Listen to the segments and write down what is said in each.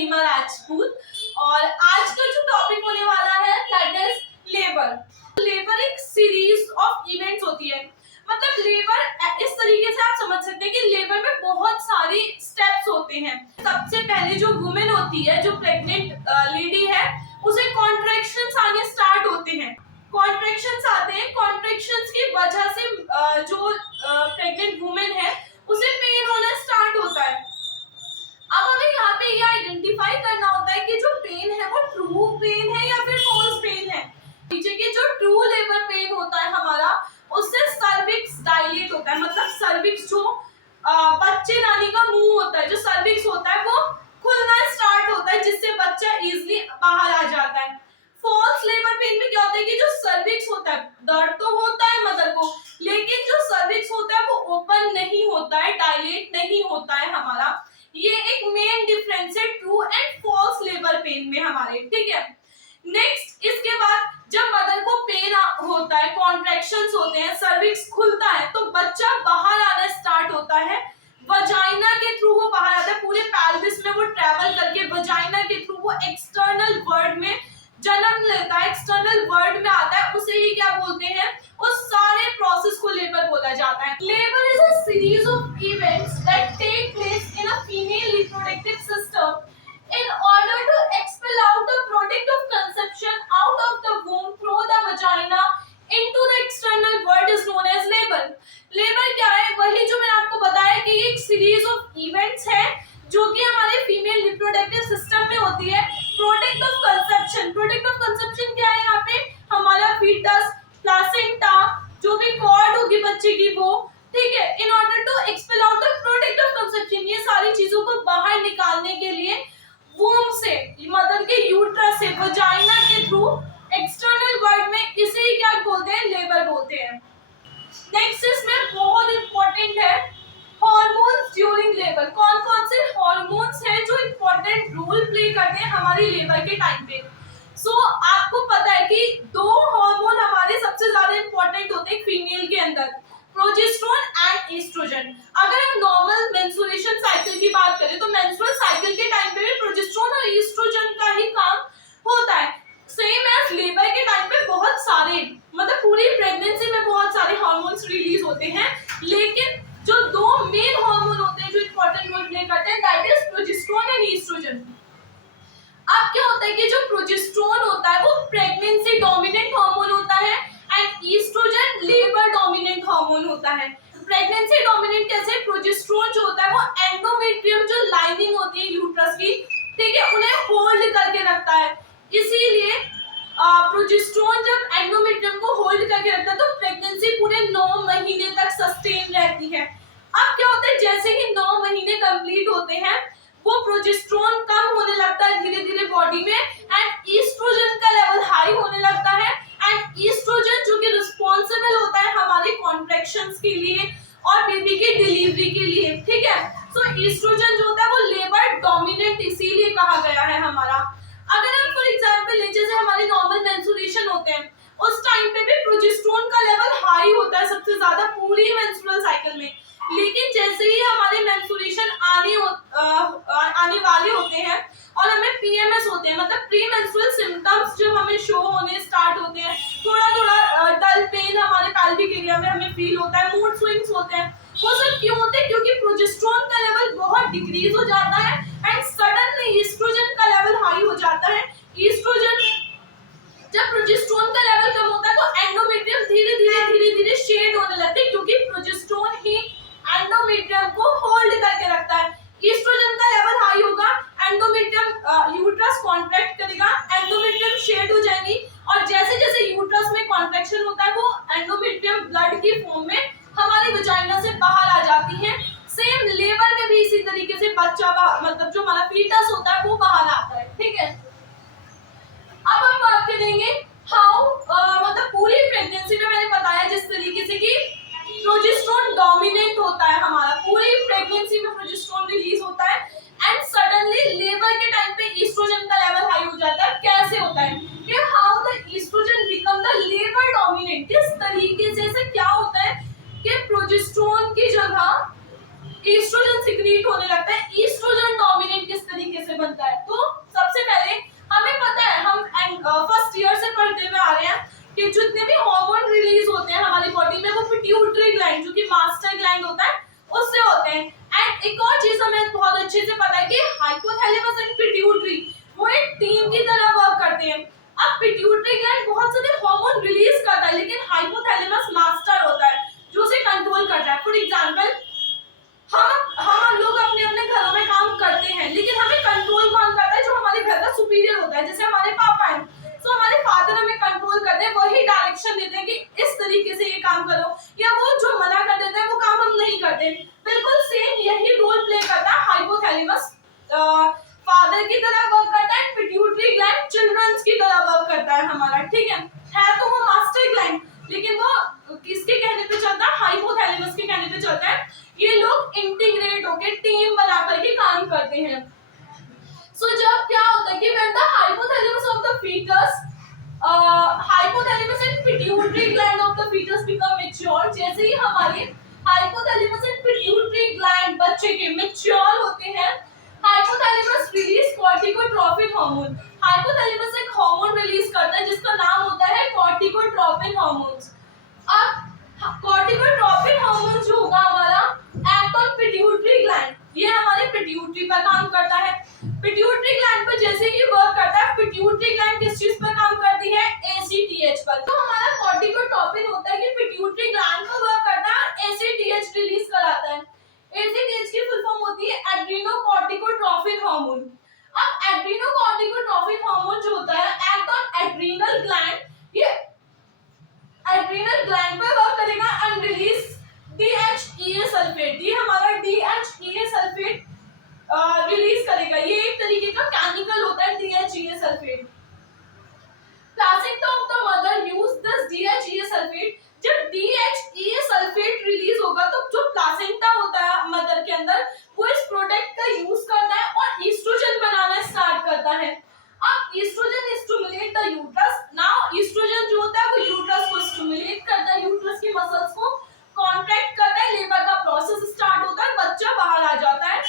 महिमा राजपूत और आज का जो टॉपिक होने वाला है दैट इज लेबर। लेबर एक सीरीज ऑफ इवेंट्स होती है। मतलब लेबर इस तरीके से आप समझ सकते हैं कि लेबर में बहुत सारी स्टेप्स होते हैं। सबसे पहले जो वुमेन होती है, जो प्रेग्नेंट लेडी है, उसे कॉन्ट्रैक्शंस आने स्टार्ट होते हैं। कॉन्ट्रैक्शंस आते हैं, कॉन्ट्रैक्शंस की वजह से जो प्रेग्नेंट वुमेन है उसे पेन होना स्टार्ट होता है। अब हमें यहाँ पे ये आइडेंटिफाई करना होता है कि जो पेन है वो ट्रू पेन है या फिर फॉल्स पेन है। नीचे की जो ट्रू लेबर पेन होता है हमारा, उससे सर्विक्स डायलेट होता है। मतलब सर्विक्स जो बच्चे दानी का मुंह होता है, जो सर्विक्स होता है वो खुलना स्टार्ट होता है, जिससे बच्चा इजीली बाहर आ जाता है। फॉल्स लेबर पेन में क्या होता है कि जो सर्विक्स होता है, दर्द तो होता है मदर को, लेकिन जो सर्विक्स होता है वो ओपन नहीं होता है, डायलेट नहीं होता है हमारा। ये एक मेन डिफरेंस है true and false labour pain में हमारे, ठीक है। नेक्स्ट, इसके बाद जब मदर को पेन होता है, कॉन्ट्रैक्शंस होते हैं, सर्विक्स खुलता है, तो बच्चा बाहर आना स्टार्ट होता है। वजाइना के थ्रू वो बाहर आता है, पूरे पेल्विस में वो ट्रैवल करके वजाइना के थ्रू वो एक्सटर्नल वर्ड में जन्म लेता है, एक्सटर्नल वर्ड में आता है। उसे ही क्या बोलते हैं, उस सारे प्रोसेस को लेबर बोला जाता है। Labour is a series of events that take place in a female reproductive system in order to expel out the product of conception out of the womb through the vagina into the external world is known as labor. Labor क्या है? वही जो मैंने आपको बताया कि ये एक सीरीज ऑफ इवेंट्स है जो कि हमारे फीमेल रिप्रोडक्टिव सिस्टम में होती है। Product of conception, product of conception क्या है यहाँ पे? हमारा फीटस, प्लासेंटा, जो भी कॉर्ड होगी बच्चे की वो, ठीक है। In order to expel out the product of conception, ये सारी चीजों को बाहर निकालने के लिए वूम से, मदर के यूट्रस से, वजाइना के थ्रू एक्सटर्नल वर्ड में इसे ही क्या बोलते हैं, लेबर बोलते हैं। नेक्स्ट इसमें बहुत इंपॉर्टेंट है हार्मोन्स ड्यूरिंग लेबर। कौन कौन से हार्मोन्स हैं जो इंपॉर्टेंट रोल प्ले करते हैं हमारी लेबर के टाइम पे। आपको पता है कि दो हार्मोन हमारे सबसे ज्यादा इंपॉर्टेंट होते हैं फीमेल के अंदर, प्रोजेस्टेरोन एंड एस्ट्रोजन। अगर हम नॉर्मल मेंस्ट्रुएशन साइकिल की बात करें तो मेंस्ट्रुअल साइकिल के टाइम पे भी प्रोजेस्टेरोन और एस्ट्रोजन का ही काम होता है। सेम एज लेबर के टाइम पे बहुत सारे, मतलब पूरी प्रेगनेंसी में बहुत सारे हार्मोन्स रिलीज होते हैं, लेकिन जो दो मेन हार्मोन होते हैं जो इंपॉर्टेंट रोल प्ले करते हैं that is progesterone and estrogen. अब क्या होता है कि जो प्रोजेस्टेरोन होता है वो प्रेगनेंसी डोमिनेंट हार्मोन होता है and estrogen labour dominant hormone होता है। प्रेगनेंसी डोमिनेंट कैसे? प्रोजेस्टेरोन जो होता है वो एंडोमेट्रियम, जो लाइनिंग होती है यूट्रस की, ठीक है, उन्हें होल्ड करके रखता है। इसीलिए प्रोजेस्टेरोन जब एंडोमेट्रियम को होल्ड करके रखता है तो प्रेगनेंसी पूरे 9 महीने तक सस्टेन रहती है। अब क्या होता है, जैसे ही 9 महीने कंप्लीट होते हैं वो प्रोजेस्टेरोन कम होने लगता है धीरे धीरे बॉडी में एंड एस्ट्रोजन का लेवल हाई होने लगता है। एंड एस्ट्रोजन जो कि रिस्पॉन्सिबल होता है हमारे कॉन्ट्रैक्शंस के लिए और बेबी की डिलीवरी के लिए, ठीक है। एस्ट्रोजन जो होता है वो लेबर डोमिनेंट इसीलिए कहा गया है हमारा। अगर हम फॉर एग्जांपल ले, जैसे हमारे नॉर्मल मेंस्ट्रुएशन होते हैं उस टाइम पे भी प्रोजेस्टेरोन का लेवल हाई होता है सबसे ज्यादा पूरी मेंस्ट्रुअल साइकिल में, लेकिन जैसे ही हमारे मेंस्ट्रुएशन आने वाले होते हैं और हमें पीएमएस होते हैं, मतलब प्री मेंस्ट्रुअल सिम्टम्स जब हमें शो होने स्टार्ट होते हैं, थोड़ा थोड़ा डल पेन हमारे पेल्विक एरिया में हमें फील होता है, मूड स्विंग्स होते हैं, वो सब क्यों होते हैं? क्योंकि प्रोजेस्टेरोन का लेवल बहुत डिक्रीज हो जाता है एंड सडनली एस्ट्रोजन का लेवल हाई हो जाता है। एस्ट्रोजन जब प्रोजेस्टेरोन का लेवल कम होता है तो एंडोमेट्रियम धीरे धीरे शेड होने लगते हैं, क्योंकि प्रोजेस्टेरोन ही एंडोमेट्रियम को होल्ड करके रखता है। एस्ट्रोजन का लेवल हाई होगा, एंडोमेट्रियम यूट्रस कॉन्ट्रैक्ट करेगा, एंडोमेट्रियम शेड हो जाएगी और जैसे जैसे यूट्रस में कॉन्ट्रैक्शन होता है वो एंडोमेट्रियम ब्लड की फॉर्म में हमारी वजाइना से बाहर आ जाती है। सेम लेबर में भी इसी तरीके से बच्चा मतलब जो हमारा फीटस होता है वो बाहर आता है, ठीक है। अब हम बात करेंगे हाउ, मतलब पूरी प्रेगनेंसी में मैंने बताया जिस तरीके से कि प्रोजेस्टेरोन डोमिनेंट होता है हमारा, पूरी प्रेगनेंसी में प्रोजेस्टेरोन रिलीज होता है एंड सडनली लेबर के टाइम पे एस्ट्रोजन का लेवल हाई हो जाता है। कैसे होता है कि how the estrogen become the labour dominant, किस तरीके से क्या होता है कि प्रोजेस्टेरोन की जगह एस्ट्रोजन सिक्रीट होने लगता है। एस्ट्रोजन डोमिनेंट किस तरीके से बनता है? तो फर्स्ट ईयर से पढ़ते हुए आ रहे हैं कि जितने भी हार्मोन रिलीज होते हैं हमारी बॉडी में वो पिट्यूटरी ग्लैंड जो कि मास्टर ग्लैंड होता है उससे होते हैं। एंड एक और चीज हमें बहुत अच्छे से पता है कि हाइपोथैलेमस एंड पिट्यूटरी वो एक टीम की तरह वर्क करते हैं। अब पिट्यूटरी ग्लैंड बहुत सारे हार्मोन रिलीज करता है लेकिन हाइपोथैलेमस मास्टर होता है जो उसे कंट्रोल करता है। फॉर एग्जांपल हम लोग अपने अपने घरों में काम करते हैं लेकिन हमें कंट्रोल कौन करता है? जो हमारे घर का सुपीरियर होता है, जैसे हमारे पापा हैं। तो हमारे फादर हमें कंट्रोल करते हैं, वही डायरेक्शन देते हैं कि इस तरीके से ये काम करो, या वो जो मना कर देते हैं वो काम हम नहीं करते। बिल्कुल सेम यही रोल प्ले करता है हाइपोथैलेमस फादर की तरह वर्क करता है, पिट्यूटरी ग्लैंड चिल्ड्रंस की तरह वर्क करता है हमारा। ठीक है तो वो मास्टर ग्लैंड लेकिन वो किसके कहने पे चलता है? हाइपोथैलेमस के कहने पे चलता है। ये लोग इंटीग्रेट होकर टीम बना करके काम करते हैं। सो जब क्या होता है कि when the hypothalamus of the foetus hypothalamus and pituitary gland of the foetus become mature, जैसे ही हमारे हाइपोथैलेमस एंड पिट्यूटरी ग्लैंड बच्चे के मैच्योर होते हैं, hypothalamus release corticotropin hormone. Hypothalamus एक हार्मोन रिलीज करता है जिसका नाम होता है कॉर्टिकोट्रोपिन हार्मोन्स। अब कॉर्टिकोट्रोपिन हार्मोन जो होगा हमारा एक्ट ऑन पिट्यूटरी ग्लैंड, ये हमारे पिट्यूटरी पर काम करता है। पिट्यूटरी ग्लैंड पर जैसे ही वर्क करता है, पिट्यूटरी ग्लैंड किस चीज पर काम करती है? एसीटीएच पर। तो हमारा कॉर्टिकोट्रोपिन होता है कि पिट्यूटरी ग्लैंड पर वर्क करता है, एसीटीएच रिलीज कराता है। एसीटीएच की फुल फॉर्म होती है एड्रेनोकॉर्टिकोट्रोपिन हार्मोन। अब एड्रेनोकॉर्टिकोट्रोपिन हार्मोन जो होता है एक्ट ऑन एड्रीनल ग्लैंड, ये एड्रीनल ग्लैंड पर वर्क करेगा एंड रिलीज DHEA सल्फेट। ये हमारा DHEA सल्फेट रिलीज करेगा। ये एक तरीके का केमिकल होता है DHEA sulphate. Placenta of the mother use this DHEA sulphate. जब DHEA सल्फेट रिलीज होगा तो जो प्लासेंटा होता है मदर के अंदर वो इस प्रोडक्ट का यूज करता है और ईस्ट्रोजन बनाना स्टार्ट करता है। अब estrogen stimulate the uterus. Now estrogen जो होता है वो यूट्रस को स्टिमुलेट करता है, यूट्रस की मसल्स को कॉन्ट्रैक्ट करता है, लेबर का प्रोसेस स्टार्ट होता है, बच्चा बाहर आ जाता है,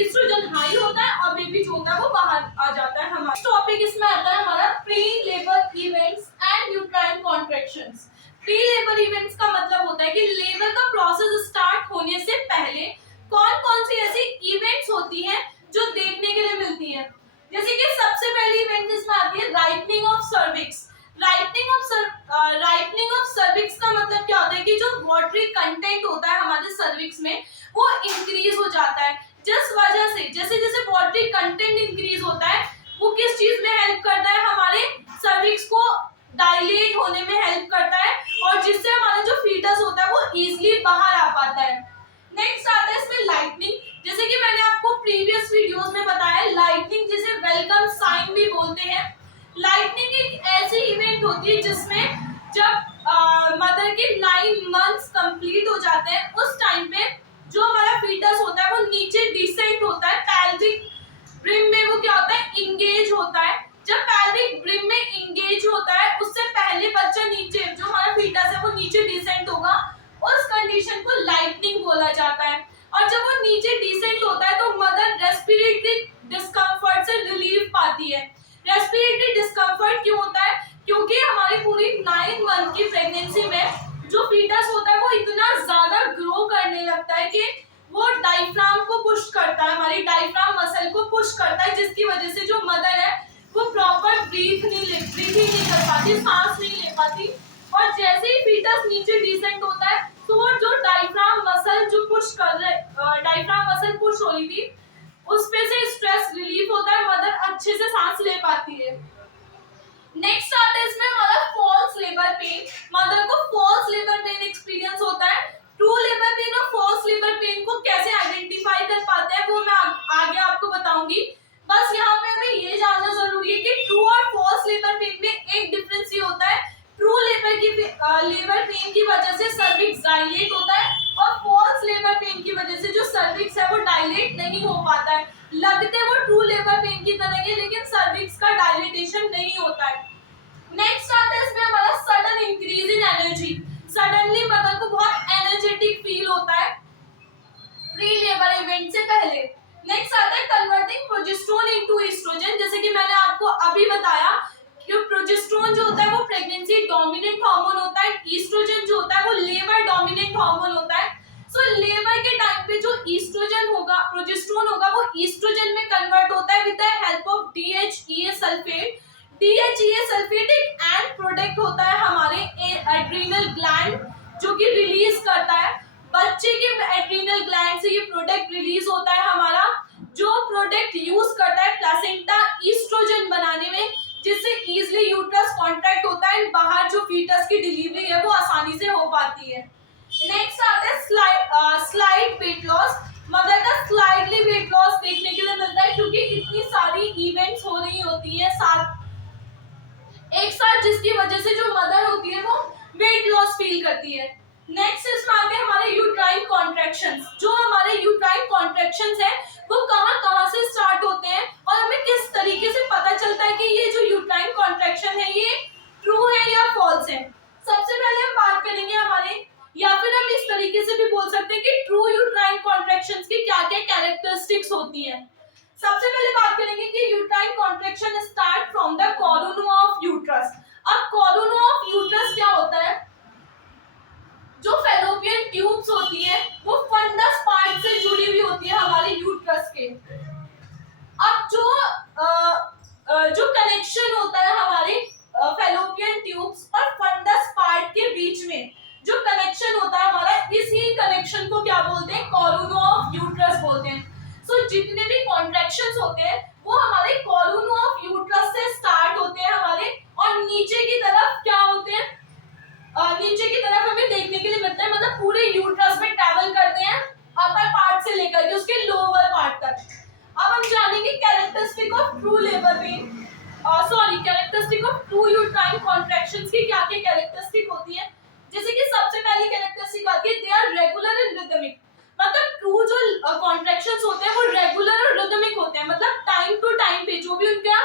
ईस्ट्रोजन हाई होता है और बेबी जो होता है वो बाहर आ जाता है। हमारा टॉपिक इसमें आता है हमारा pre labour events and uterine contractions. Pre labour events का मतलब होता है कि लेबर का प्रोसेस स्टार्ट होने से पहले कौन कौन सी ऐसी इवेंट्स होती हैं जो देखने के लिए मिलती हैं। जैसे कि सबसे पहली इवेंट इसमें आती है ripening of cervix. Ripening of cervix का मतलब क्या होता है कि जो वाटरी कंटेंट होता है हमारे सर्विक्स में वो इंक्रीज हो जाता है। जिस वजह से जैसे जैसे वाटरी कंटेंट इंक्रीज होता है वो किस चीज में हेल्प करता है? हमारे सर्विक्स को डायलेट होने में हेल्प करता है और जिससे हमारा जो फीटस होता है वो इजीली बाहर आ पाता है। नेक्स्ट आता है इसमें लाइटनिंग। जैसे कि मैंने आपको प्रीवियस वीडियोस में बताया, लाइटनिंग जिसे वेलकम साइन भी बोलते हैं। लाइटनिंग एक ऐसी इवेंट होती है जिसमें जब मदर के 9 मंथ्स कंप्लीट हो जाते हैं उस टाइम पे जो हमारा फीटस होता है वो नीचे डिसेंट होता है, पैल्विक ब्रिम में वो क्या होता है? इंगेज होता है। जब पैल्विक ब्रिम में इंगेज होता है उससे पहले बच्चा नीचे, जो हमारा फीटस है वो नीचे डिसेंट होगा, उस कंडीशन को लाइटनिंग बोला जाता है। और जब वो नीचे डिसेंट होता है तो मदर रेस्पिरेटरी डिस्कम्फर्ट से रिलीफ पाती है। रेस्पिरेटरी डिस्कम्फर्ट क्यों होता है? क्योंकि हमारी पूरी 9 मंथ की प्रेगनेंसी में जो फीटस होता है वो इतना ज्यादा ग्रो करने लगता है कि वो डायफ्राम को पुश करता है, हमारी डायफ्राम मसल को पुश करता है, जिसकी वजह से जो मदर है वो प्रॉपर ब्रीथिंग नहीं कर पाती, सांस नहीं ले पाती। और जैसे ही फीटस नीचे डिसेंट होता है तो वो जो डायफ्राम मसल जो पुश कर रहे, डायफ्राम मसल पुश हो रही थी उस पे से स्ट्रेस रिलीफ होता है, मदर अच्छे से सांस ले पाती है। नेक्स्ट आता है इसमें हमारा फॉल्स लेबर पेन। मदर को फॉल्स लेबर पेन एक्सपीरियंस होता है। ट्रू लेबर पेन और फॉल्स लेबर पेन को कैसे आइडेंटिफाई कर पाते हैं वो मैं आगे आपको बताऊंगी। बस यहाँ पे हमें ये जानना जरूरी है कि ट्रू और फॉल्स लेबर पेन में एक डिफरेंस ये होता है, ट्रू लेबर पेन की वजह से सर्विक्स डायलेट होता है और फॉल्स लेबर पेन की वजह से जो सर्विक्स है वो डायलेट नहीं हो पाता है। लगते वो ट्रू लेबर पेन की तरह के लेकिन सर्विक्स का डायलेटेशन नहीं होता है। नेक्स्ट आता है इसमें हमारा sudden increase in energy. Suddenly mother को बहुत एनर्जेटिक फील होता है प्री लेबर इवेंट से पहले। नेक्स्ट आता है कन्वर्टिंग प्रोजेस्टेरोन इनटू एस्ट्रोजन। जैसे कि मैंने आपको अभी बताया कि प्रोजेस्टेरोन जो होता है वो प्रेगनेंसी डोमिनेंट हार्मोन होता है, ईस्ट्रोजन जो होता है वो लेबर डोमिनेंट हार्मोन होता है। सो लेबर के टाइम पे जो ईस्ट्रोजन होगा, प्रोजेस्टेरोन होगा, वो ईस्ट्रोजन में कन्वर्ट होता है with the help of DHEA sulphate. DHEA sulphate एक एंड प्रोडक्ट होता है हमारे एड्रीनल ग्लैंड जो कि रिलीज करता है, बच्चे के एड्रीनल ग्लैंड से ये प्रोडक्ट रिलीज होता है हमारा, जो प्रोडक्ट यूज करता है प्लासेंटा ईस्ट्रोजन बनाने में, जिससे इजीली यूट्रस कॉन्ट्रैक्ट होता है, बाहर जो फीटस की डिलीवरी है वो आसानी से हो पाती है। नेक्स्ट आता है स्लाइड वेट लॉस। मदर का स्लाइडली वेट लॉस देखने के लिए मिलता है क्योंकि इतनी सारी इवेंट्स हो रही होती है एक साथ, जिसकी वजह से जो मदर होती है वो वेट लॉस फील करती है। नेक्स्ट इसमें आते हैं हमारे यूट्राइन कॉन्ट्रैक्शंस। जो हमारे यूट्राइन कॉन्ट्रैक्शंस है वो कहाँ से स्टार्ट होते हैं और हमें किस तरीके से पता चलता है कि ये जो यूट्राइन कॉन्ट्रैक्शन है ये ट्रू है या फॉल्स है। सबसे पहले हम बात करेंगे हमारे, या फिर हम इस तरीके से भी बोल सकते हैं कि ट्रू यूट्राइन कॉन्ट्रैक्शंस की क्या क्या कैरेक्टरिस्टिक्स होती हैं। सबसे पहले बात करेंगे कि uterine contraction start from the corona of uterus. अब कोरोना ऑफ यूट्रस क्या होता है? जो फैलोपियन ट्यूब्स होती है वो फंडस पार्ट से जुड़ी हुई होती है हमारे यूट्रस के। अब जो कनेक्शन होता है हमारे फैलोपियन ट्यूब्स और फंडस पार्ट के बीच में जो कनेक्शन होता है हमारा, इसी कनेक्शन को क्या बोलते हैं? कोरोना ऑफ यूट्रस बोलते हैं। सो जितने भी कॉन्ट्रैक्शंस होते हैं वो हमारे कोरोना ऑफ यूट्रस से स्टार्ट होते हैं हमारे, और नीचे की तरफ क्या होते हैं? नीचे की तरफ हमें देखने के लिए मिलता है, मतलब पूरे यूट्रस में ट्रैवल करते हैं अपर पार्ट से लेकर के उसके लोअर पार्ट तक। अब हम जानेंगे characteristic of true labour pain, characteristic of true uterine contractions की क्या क्या कैरेक्टरिस्टिक होती है। जैसे कि सबसे पहली कैरेक्टरिस्टिक आती है they are regular and rhythmic. मतलब ट्रू जो कॉन्ट्रैक्शंस होते हैं वो रेगुलर और रिदमिक होते हैं, मतलब टाइम टू टाइम पे जो भी उनका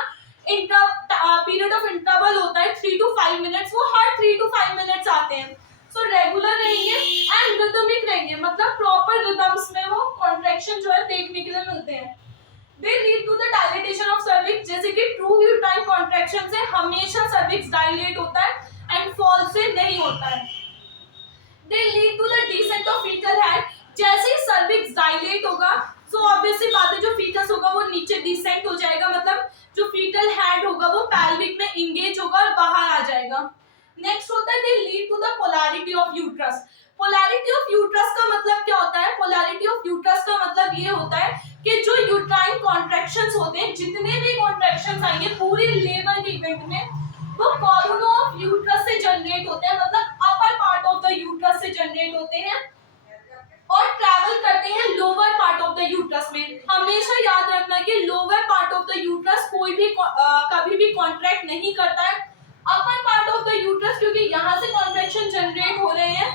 पीरियड ऑफ इंटरवल होता है 3 to 5 मिनट्स, वो हर 3 to 5 मिनट्स आते हैं। सो रेगुलर रहेंगे एंड रिदमिक रहेंगे, मतलब प्रॉपर रिदम्स में वो कॉन्ट्रैक्शन जो है देखने के लिए मिलते हैं। They lead to the dilatation of cervix. जैसे कि ट्रू यूट्राइन कॉन्ट्रैक्शन से हमेशा सर्विक्स डायलेट होता है एंड फॉल से नहीं होता है। They lead to the descent of foetal head. जैसे ही सर्विक्स डायलेट होगा सो ऑब्वियसली बात है जो फीटस होगा वो नीचे डिसेंट हो जाएगा, मतलब जो फीटल हेड होगा वो पैल्विक में इंगेज होगा और बाहर आ जाएगा। नेक्स्ट होता है they lead to the polarity of uterus. Polarity of uterus का मतलब क्या होता है? पोलैरिटी ऑफ यूट्रस का मतलब ये होता है कि जो यूट्राइन कॉन्ट्रैक्शंस होते हैं, जितने भी कॉन्ट्रैक्शंस आएंगे पूरी लेबर के इवेंट में, वो कोरोना ऑफ यूट्रस से जनरेट होते हैं, मतलब upper part of the uterus से जनरेट होते हैं और ट्रैवल करते हैं lower part of the uterus में। हमेशा याद रखना कि lower part of the uterus कोई भी कभी भी कॉन्ट्रैक्ट नहीं करता है। Upper part of the uterus, क्योंकि यहाँ से कॉन्ट्रैक्शन जनरेट हो रहे हैं,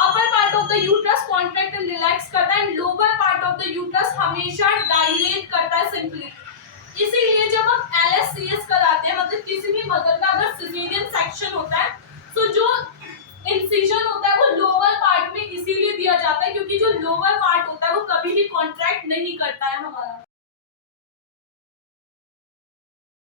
upper part of the uterus contract and relax करता है, lower part of the uterus हमेशा डायलेट करता है सिंपली। इसीलिए जब हम LSCS कराते हैं, मतलब किसी भी मदर का अगर सिजेरियन सेक्शन होता है तो जो इंसिजन होता है वो लोअर पार्ट में इसीलिए दिया जाता है क्योंकि जो लोअर पार्ट होता है वो कभी भी कॉन्ट्रैक्ट नहीं करता है हमारा।